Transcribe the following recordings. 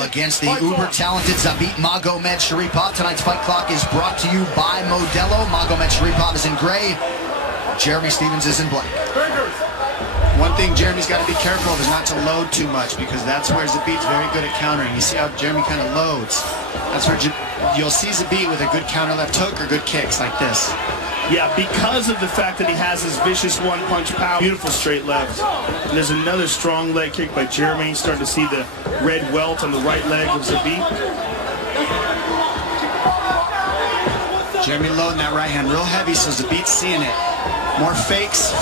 against the uber-talented Zabit Magomedsharipovs. Tonight's fight clock is brought to you by Modelo. Magomedsharipovs is in gray. Jeremy Stevens is in black. One thing Jeremy's got to be careful of is not to load too much, because that's where Zabit's very good at countering. You see how Jeremy kind of loads. That's where you'll see Zabit with a good counter left hook or good kicks like this. Yeah, because of the fact that he has his vicious one-punch power. Beautiful straight left. And there's another strong leg kick by Jeremy. Starting to see the red welt on the right leg of Zabit. Jeremy loading that right hand real heavy, so Zabit's seeing it. More fakes.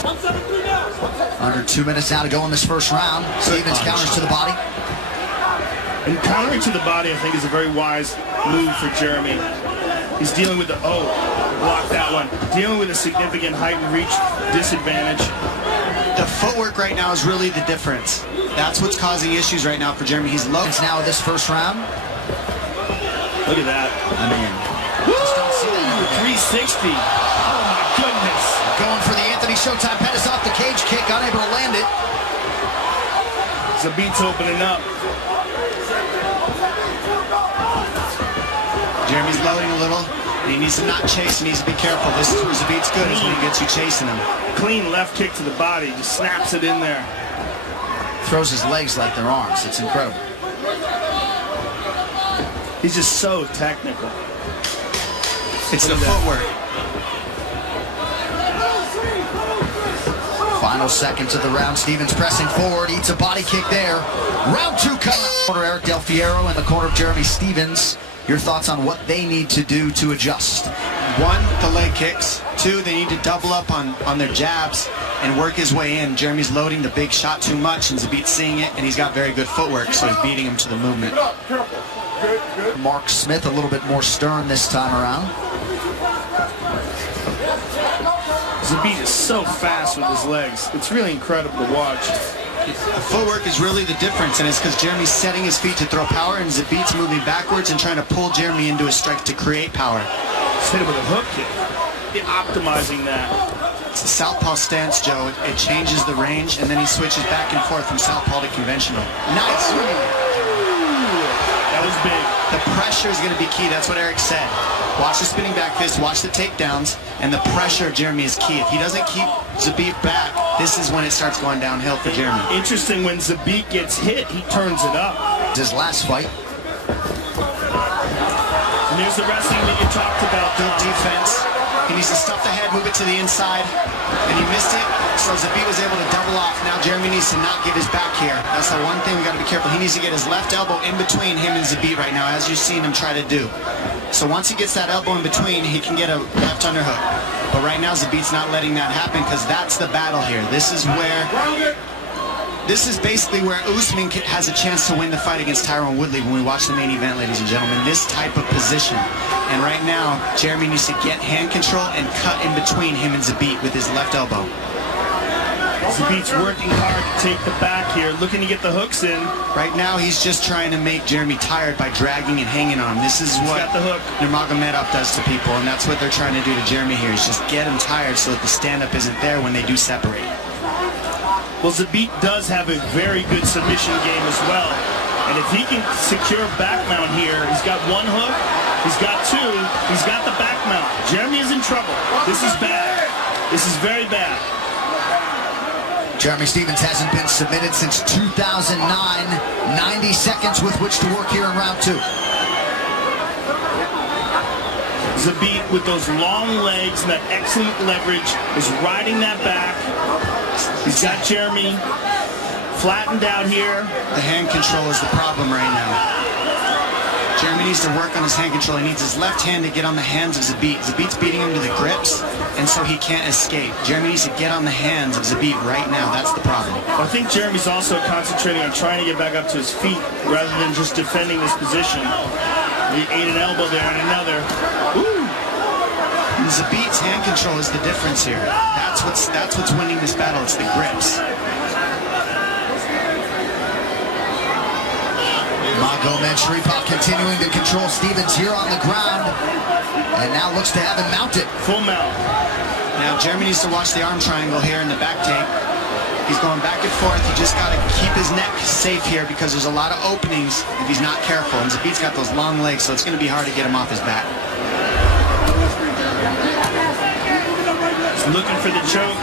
Under 2 minutes now to go in this first round. Stevens counters to the body. And countering to the body, I think, is a very wise move for Jeremy. He's dealing with the, block that one. Dealing with a significant height and reach disadvantage. The footwork right now is really the difference. That's what's causing issues right now for Jeremy. He's low. It's now this first round. Look at that. I mean, just don't see that. 360. Oh my goodness. Going for the Anthony Showtime Pettis off the cage kick, unable to land it. Zabit's opening up. Jeremy's loading a little. He needs to not chase, he needs to be careful. This is where Zabit's good, is when he gets you chasing him. Clean left kick to the body, just snaps it in there. Throws his legs like they're arms. It's incredible. He's just so technical. It's the footwork. Final seconds of the round. Stevens pressing forward, eats a body kick there. Round 2 coming. Corner Eric Del Fiero in the corner of Jeremy Stevens. Your thoughts on what they need to do to adjust? 1, the leg kicks. 2, they need to double up on their jabs and work his way in. Jeremy's loading the big shot too much, and Zabit's seeing it, and he's got very good footwork, so he's beating him to the movement. Mark Smith a little bit more stern this time around. Zabit is so fast with his legs. It's really incredible to watch. The footwork is really the difference, and it's because Jeremy's setting his feet to throw power, and Zabit's moving backwards and trying to pull Jeremy into his strike to create power. Just hit him with a hook kick. Optimizing that. It's a southpaw stance, Joe. It changes the range, and then he switches back and forth from southpaw to conventional. Nice. That was big. The pressure is going to be key. That's what Eric said. Watch the spinning back fist, watch the takedowns, and the pressure of Jeremy is key. If he doesn't keep Zabit back, this is when it starts going downhill for Jeremy. Interesting, when Zabit gets hit, he turns it up. His last fight. And there's the wrestling that you talked about. Good defense. He needs to stuff the head, move it to the inside, and he missed it, so Zabit was able to double off. Now Jeremy needs to not get his back here. That's the one thing we got to be careful. He needs to get his left elbow in between him and Zabit right now, as you've seen him try to do. So once he gets that elbow in between, he can get a left underhook. But right now Zabit's not letting that happen, because that's the battle here. This is basically where Usman has a chance to win the fight against Tyron Woodley when we watch the main event, ladies and gentlemen. This type of position. And right now, Jeremy needs to get hand control and cut in between him and Zabit with his left elbow. Zabit's working hard to take the back here, looking to get the hooks in. Right now, he's just trying to make Jeremy tired by dragging and hanging on him. This is what Magomedov does to people, and that's what they're trying to do to Jeremy here, is just get him tired so that the stand-up isn't there when they do separate. Well, Zabit does have a very good submission game as well. And if he can secure back mount here, he's got 1 hook, he's got 2, he's got the back mount. Jeremy is in trouble. This is bad. This is very bad. Jeremy Stevens hasn't been submitted since 2009. 90 seconds with which to work here in round 2. Zabit, with those long legs and that excellent leverage, is riding that back. He's got Jeremy flattened out here. The hand control is the problem right now. Jeremy needs to work on his hand control. He needs his left hand to get on the hands of Zabit. Zabit's beating him to the grips, and so he can't escape. Jeremy needs to get on the hands of Zabit right now. That's the problem. I think Jeremy's also concentrating on trying to get back up to his feet rather than just defending this position. He ate an elbow there and another. Woo! And Zabit's hand control is the difference here. That's what's winning this battle. It's the grips. Magomedsharipovs continuing to control Stevens here on the ground, and now looks to have him mounted. Full mount. Now Jeremy needs to watch the arm triangle here in the back take. He's going back and forth. You just got to keep his neck safe here because there's a lot of openings if he's not careful. And Zabit's got those long legs, so it's going to be hard to get him off his back. He's looking for the choke.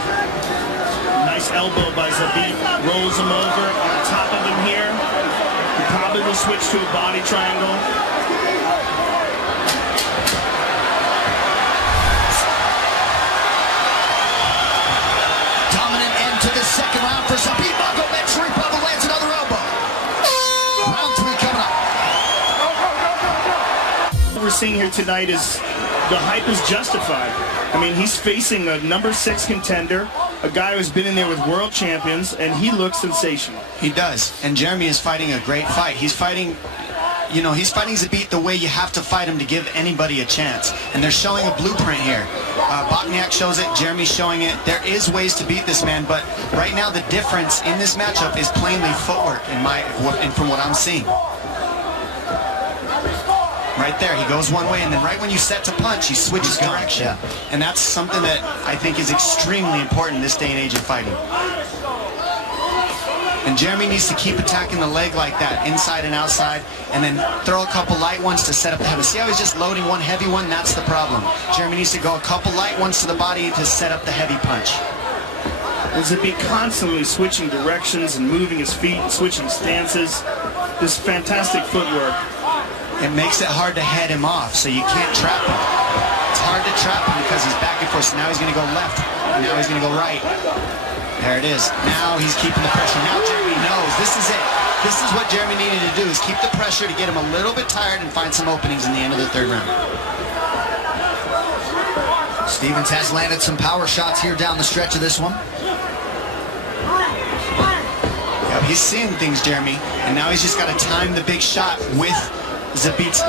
Nice elbow by Zabit. Rolls him over on top of him here. He probably will switch to a body triangle. The second round for Zabit. Magomedšaripov lands another elbow. Round 3 coming up. What we're seeing here tonight is the hype is justified. I mean, he's facing a number 6 contender, a guy who's been in there with world champions, and he looks sensational. He does. And Jeremy is fighting a great fight. He's fighting, you know, he's fighting Zabit the way you have to fight him to give anybody a chance. And they're showing a blueprint here. Botniak shows it, Jeremy's showing it. There is ways to beat this man, but right now the difference in this matchup is plainly footwork and from what I'm seeing. Right there, he goes one way, and then right when you set to punch, he switches direction. Yeah. And that's something that I think is extremely important in this day and age of fighting. And Jeremy needs to keep attacking the leg like that, inside and outside, and then throw a couple light ones to set up the heavy. See how he's just loading one heavy one? That's the problem. Jeremy needs to go a couple light ones to the body to set up the heavy punch. And Zabit constantly switching directions and moving his feet and switching stances. This fantastic footwork. It makes it hard to head him off, so you can't trap him. It's hard to trap him because he's back and forth. So now he's going to go left, and now he's going to go right. There it is. Now he's keeping the pressure. Now Jeremy knows this is it. This is what Jeremy needed to do, is keep the pressure to get him a little bit tired and find some openings in the end of the 3rd round. Stevens has landed some power shots here down the stretch of this one. Yeah, he's seeing things, Jeremy, and now he's just got to time the big shot with Zabit's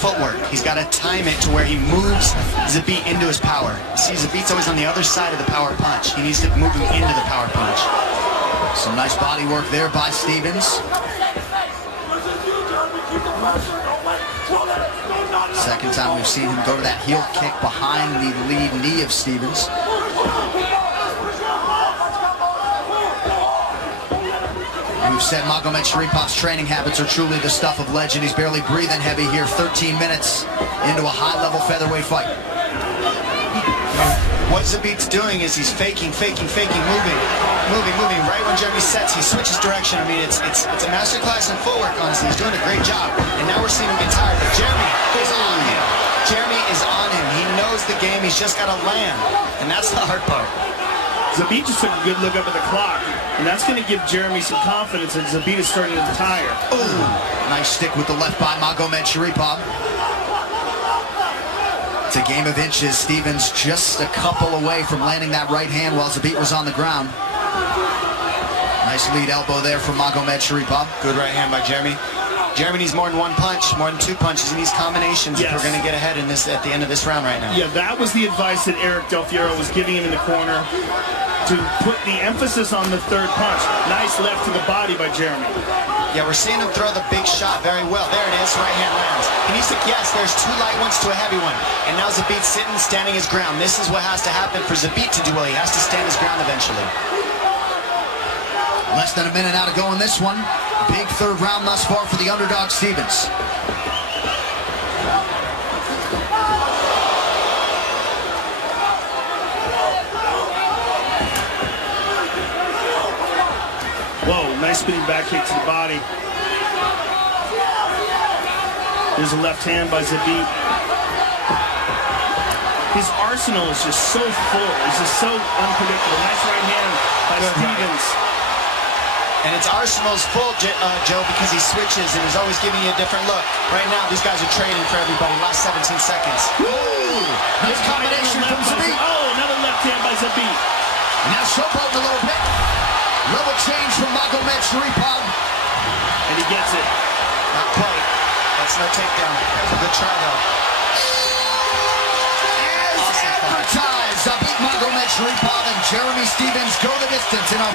footwork. He's got to time it to where he moves Zabit into his power. See, Zabit's always on the other side of the power punch. He needs to move him into the power punch. Some nice body work there by Stevens. Second time we've seen him go to that heel kick behind the lead knee of Stevens. We've said Magomedšaripov's training habits are truly the stuff of legend. He's barely breathing heavy here, 13 minutes into a high-level featherweight fight. What Zabit's doing is he's faking, moving. Right when Jeremy sets, he switches direction. I mean, it's a masterclass in footwork, honestly. He's doing a great job. And now we're seeing him get tired. But Jeremy is on him. Jeremy is on him. He knows the game. He's just got to land. And that's the hard part. Zabit just took a good look up at the clock, and that's going to give Jeremy some confidence that Zabit is starting to tire. Ooh, nice stick with the left by Magomedšaripov. It's a game of inches. Stevens just a couple away from landing that right hand while Zabit was on the ground. Nice lead elbow there from Magomedšaripov. Good right hand by Jeremy. Jeremy needs more than one punch, more than 2 punches. He needs combinations if we're going to get ahead in this at the end of this round right now. Yeah, that was the advice that Eric Del Fiero was giving him in the corner, to put the emphasis on the 3rd punch. Nice left to the body by Jeremy. Yeah, we're seeing him throw the big shot very well. There it is, right hand lands. He needs to, yes, there's 2 light ones to a heavy one. And now Zabit's sitting, standing his ground. This is what has to happen for Zabit to do well. He has to stand his ground eventually. Less than a minute out to go in this one. Big 3rd round thus far for the underdog Stevens. Whoa, nice spinning back kick to the body. There's a left hand by Zabit. His arsenal is just so full. It's just so unpredictable. Nice right hand by Stevens. And it's arsenal's full, Joe, because he switches and he's always giving you a different look. Right now, these guys are trading for everybody. Last 17 seconds. Ooh, nice combination from Zabit. Oh, another left hand by Zabit. Now showboating a little bit. Level change from Magomedšaripov. And he gets it. Not quite. That's no takedown. That's a good try, though. As advertised, Zabit Magomedšaripov and Jeremy Stevens go the distance in a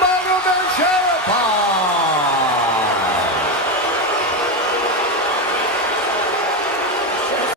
Magomedšaripov!